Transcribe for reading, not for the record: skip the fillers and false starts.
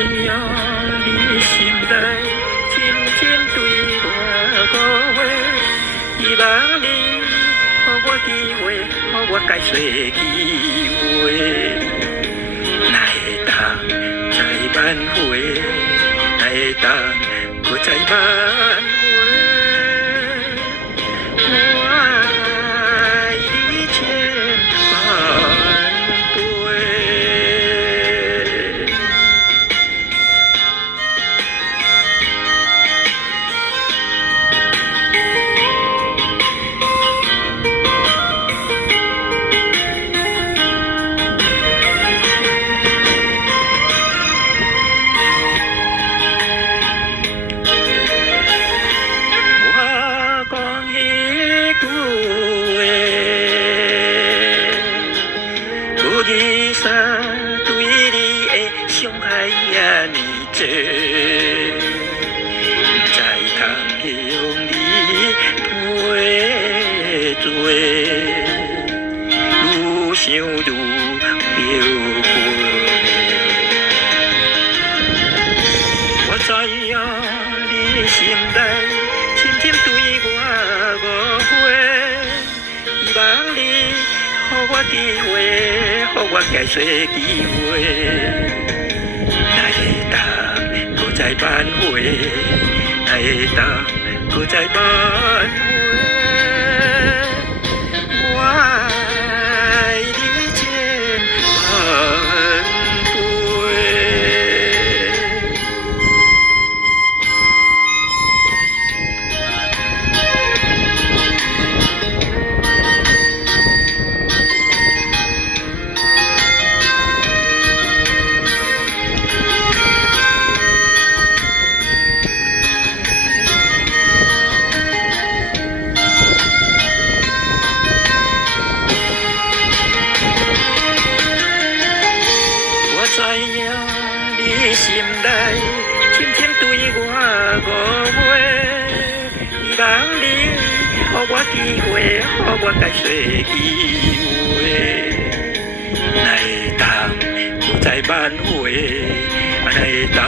呀，你心内深深对我讲话，希望你予我机会，予我解释机会，哪会当再挽回，哪会当搁再挽回，我爱你千万倍。一生对你的伤害也呢多，才通用你陪做，愈想愈后悔。我知影你心内深深对我误会，希望你予我机会，予我解释机会，哪会当搁再挽回，哪会当搁再挽回，我爱你千万倍。知影你心内深深对我误会，希望你予我机会，予我解释机会，哪会当搁再挽回，哪会当